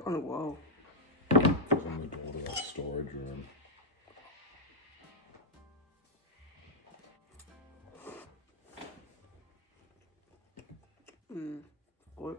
it on the wall. From the door to that storage room. Good.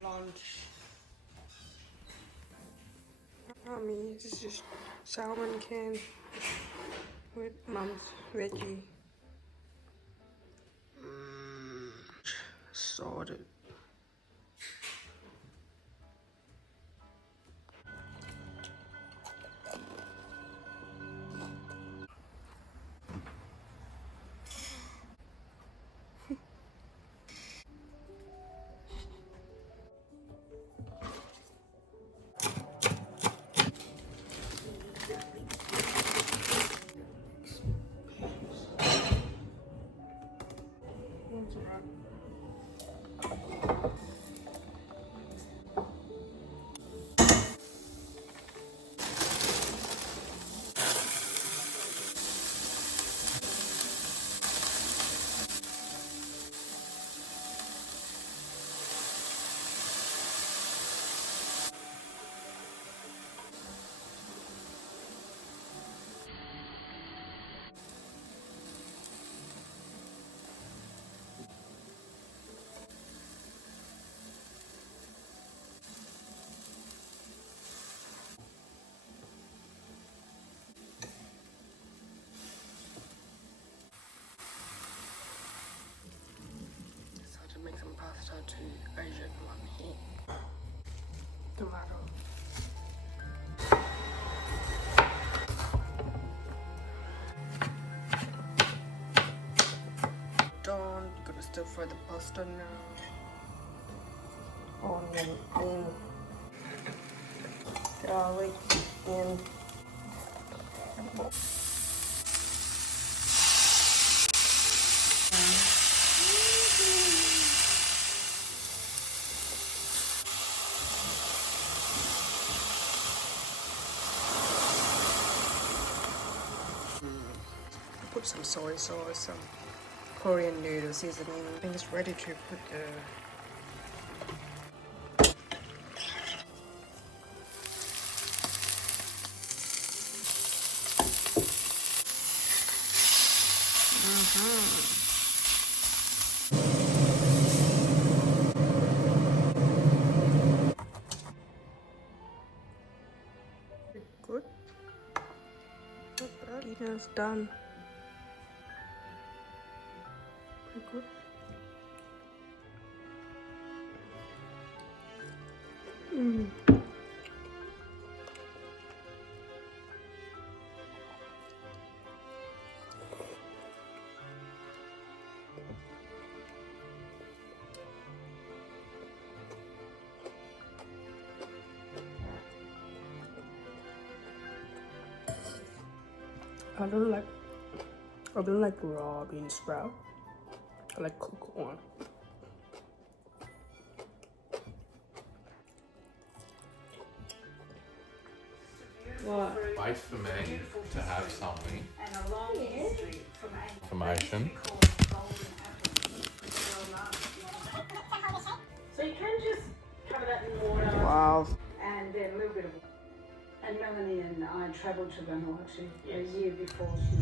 Lunch. This is just salmon can with mum's veggie. Sorted. Decided to make some pasta to Asian mummy. Tomato. Done. Gonna stir fry the pasta now. Onion in. Garlic in. Put some soy sauce, some Korean noodle seasoning. I think it's ready to put the good. Not bad. Dinner's done. Pretty good. I don't like raw bean sprout. I like cooked one. What? Advice for me to have something. Information. So you can just cover that in water. Wow. And then a little bit of. And Melanie and I travelled to Vanuatu a year before she.